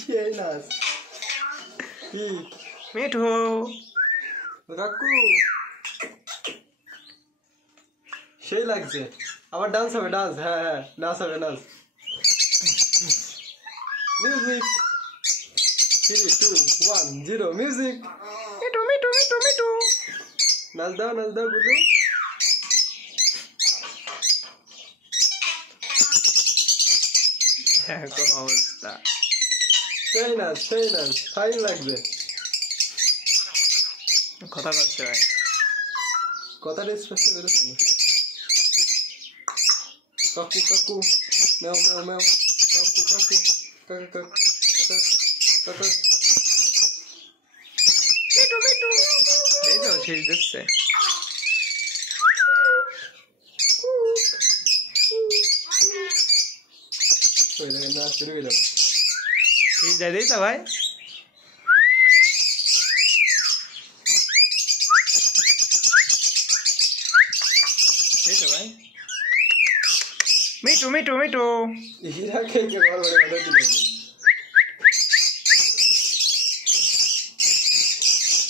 সেই নাচ কি মিঠু কাকু সেই লাগছে আবার ডান্স হবে ডান্স হ্যাঁ হ্যাঁ নাচ হবে নাচ মিউজিক 3 2 1 0 মিউজিক মিঠু মিঠু মিঠু মিঠু নাচ দাও গুলু এরকম অবস্থা সেই নাচ ফাইন লাগছে কথা বলছে ভাই কথাটা স্পষ্ট বেরোচ্ছে না কাকু কাকু মেও মেও মেও কাকু কাকু কাকু কাকু কাকু মিঠু মিঠু এই তো শেষ দিচ্ছে ওই দেখেন নাচ শুরু হয়ে যাবে শেষ দিয়ে দিয়েছ ভাই এই তো ভাই মিঠু মিঠু মিঠু হীরা খেয়ে ঘর বাড়ি দিলেন